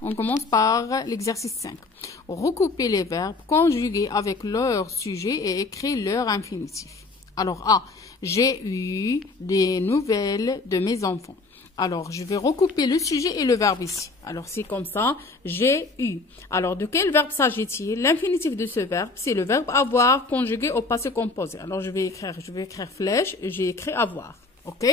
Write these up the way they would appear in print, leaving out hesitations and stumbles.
On commence par l'exercice 5. Recouper les verbes conjugués avec leur sujet et écrire leur infinitif. Alors, A. J'ai eu des nouvelles de mes enfants. Alors, je vais recouper le sujet et le verbe ici. Alors, c'est comme ça. J'ai eu. Alors, de quel verbe s'agit-il? L'infinitif de ce verbe, c'est le verbe avoir conjugué au passé composé. Alors, je vais écrire flèche et j'ai écrit avoir. OK?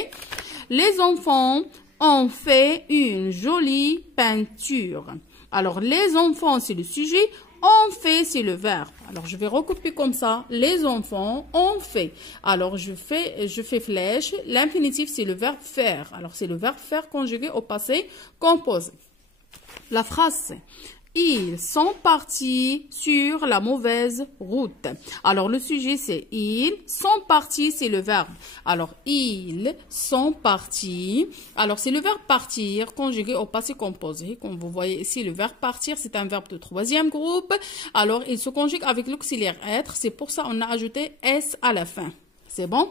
Les enfants ont fait une jolie peinture. Alors, les enfants, c'est le sujet. On fait, c'est le verbe. Alors, je vais recouper comme ça. Les enfants ont fait. Alors, je fais flèche. L'infinitif, c'est le verbe faire. Alors, c'est le verbe faire conjugué au passé composé. La phrase, c'est ils sont partis sur la mauvaise route. Alors, le sujet, c'est ils sont partis, c'est le verbe. Alors, ils sont partis. Alors, c'est le verbe partir conjugué au passé composé. Comme vous voyez ici, le verbe partir, c'est un verbe de troisième groupe. Alors, il se conjugue avec l'auxiliaire être. C'est pour ça qu'on a ajouté S à la fin. C'est bon?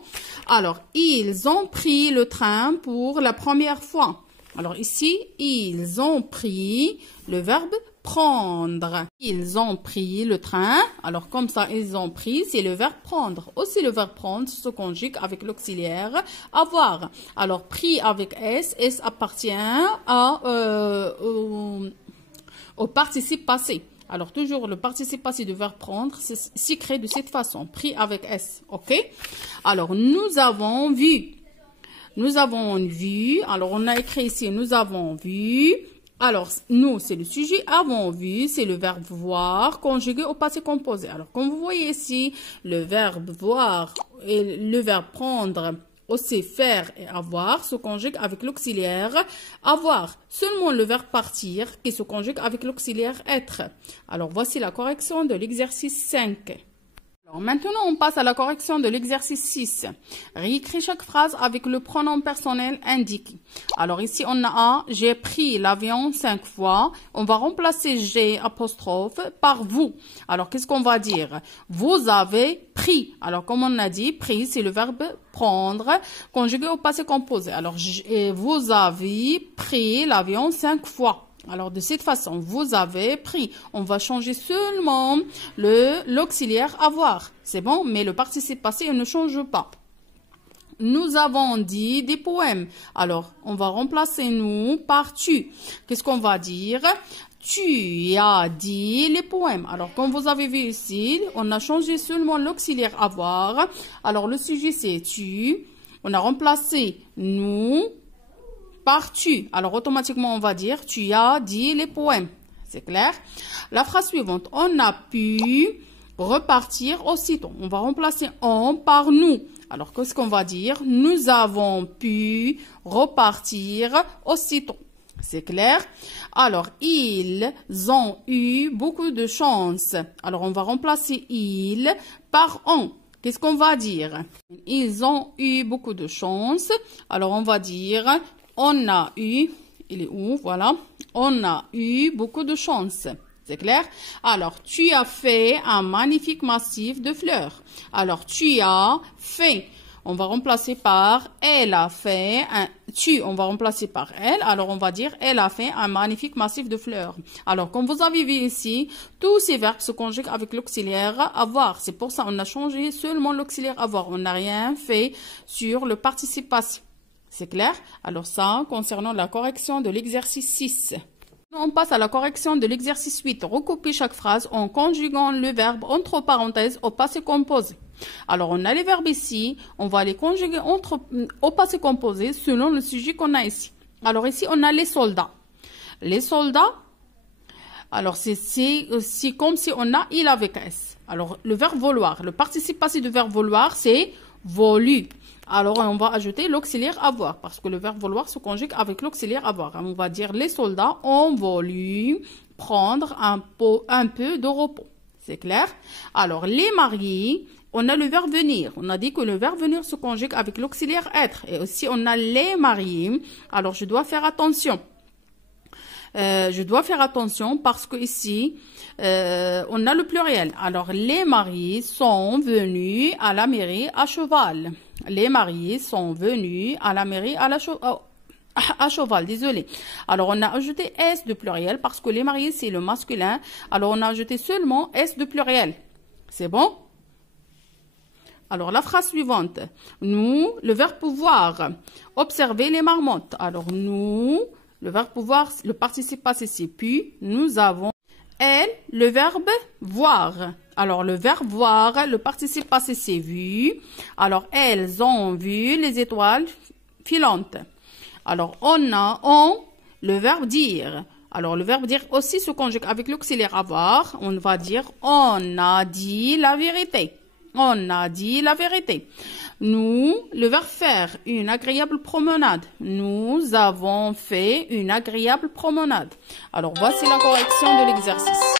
Alors, ils ont pris le train pour la première fois. Alors, ici, ils ont pris le verbe prendre. Ils ont pris le train. Alors, comme ça, ils ont pris, c'est le verbe prendre. Aussi, le verbe prendre se conjugue avec l'auxiliaire avoir. Alors, pris avec S, S appartient au participe passé. Alors, toujours le participe passé du verbe prendre s'écrit de cette façon. Pris avec S. OK? Alors, nous avons vu. Nous avons vu. Alors, on a écrit ici, nous avons vu. Alors, nous, c'est le sujet. Avons vu, c'est le verbe voir, conjugué au passé composé. Alors, comme vous voyez ici, le verbe voir et le verbe prendre, aussi faire et avoir, se conjuguent avec l'auxiliaire avoir. Seulement le verbe partir qui se conjugue avec l'auxiliaire être. Alors, voici la correction de l'exercice 5. Alors, maintenant, on passe à la correction de l'exercice 6. Réécris chaque phrase avec le pronom personnel indiqué. Alors, ici, on a j'ai pris l'avion 5 fois. On va remplacer j'ai apostrophe par vous. Alors, qu'est-ce qu'on va dire? Vous avez pris. Alors, comme on a dit, pris, c'est le verbe prendre, conjugué au passé composé. Alors, vous avez pris l'avion 5 fois. Alors, de cette façon, vous avez pris. On va changer seulement l'auxiliaire avoir. C'est bon, mais le participe passé, il ne change pas. Nous avons dit des poèmes. Alors, on va remplacer nous par tu. Qu'est-ce qu'on va dire? Tu as dit les poèmes. Alors, comme vous avez vu ici, on a changé seulement l'auxiliaire avoir. Alors, le sujet, c'est tu. On a remplacé nous par tu. Alors, automatiquement, on va dire tu as dit les poèmes. C'est clair? La phrase suivante. On a pu repartir aussitôt. On va remplacer on par nous. Alors, qu'est-ce qu'on va dire? Nous avons pu repartir aussitôt. C'est clair? Alors, ils ont eu beaucoup de chance. Alors, on va remplacer ils par on. Qu'est-ce qu'on va dire? Ils ont eu beaucoup de chance. Alors, on va dire on a eu, il est où? Voilà. On a eu beaucoup de chance. C'est clair? Alors, tu as fait un magnifique massif de fleurs. Alors, tu as fait. On va remplacer par elle a fait. On va remplacer par elle. Alors, on va dire elle a fait un magnifique massif de fleurs. Alors, comme vous avez vu ici, tous ces verbes se conjuguent avec l'auxiliaire avoir. C'est pour ça qu'on a changé seulement l'auxiliaire avoir. On n'a rien fait sur le participe passé. C'est clair? Alors ça, concernant la correction de l'exercice 6. On passe à la correction de l'exercice 8. Recopier chaque phrase en conjuguant le verbe entre parenthèses au passé composé. Alors, on a les verbes ici. On va les conjuguer au passé composé selon le sujet qu'on a ici. Alors ici, on a les soldats. Les soldats, alors c'est comme si on a il avec S. Alors, le verbe vouloir. Le participe passé du verbe vouloir, c'est voulu. Alors, on va ajouter l'auxiliaire avoir parce que le verbe vouloir se conjugue avec l'auxiliaire avoir. On va dire les soldats ont voulu prendre un peu de repos. C'est clair? Alors, les mariés, on a le verbe venir. On a dit que le verbe venir se conjugue avec l'auxiliaire être. Et aussi, on a les mariés. Alors, je dois faire attention. Parce que ici, on a le pluriel. Alors, les mariés sont venus à la mairie à cheval. Les mariés sont venus à la mairie À cheval, désolé. Alors, on a ajouté S de pluriel parce que les mariés, c'est le masculin. Alors, on a ajouté seulement S de pluriel. C'est bon? Alors, la phrase suivante. Nous, le verbe pouvoir. Observez les marmottes. Alors, nous, le verbe pouvoir, le participe passé, c'est puis. Nous avons elle, le verbe voir. Alors, le verbe voir, le participe passé, c'est vu. Alors, elles ont vu les étoiles filantes. Alors, le verbe dire. Alors, le verbe dire aussi se conjugue avec l'auxiliaire avoir. On va dire, on a dit la vérité. On a dit la vérité. Nous, le verbe faire, une agréable promenade. Nous avons fait une agréable promenade. Alors, voici la correction de l'exercice.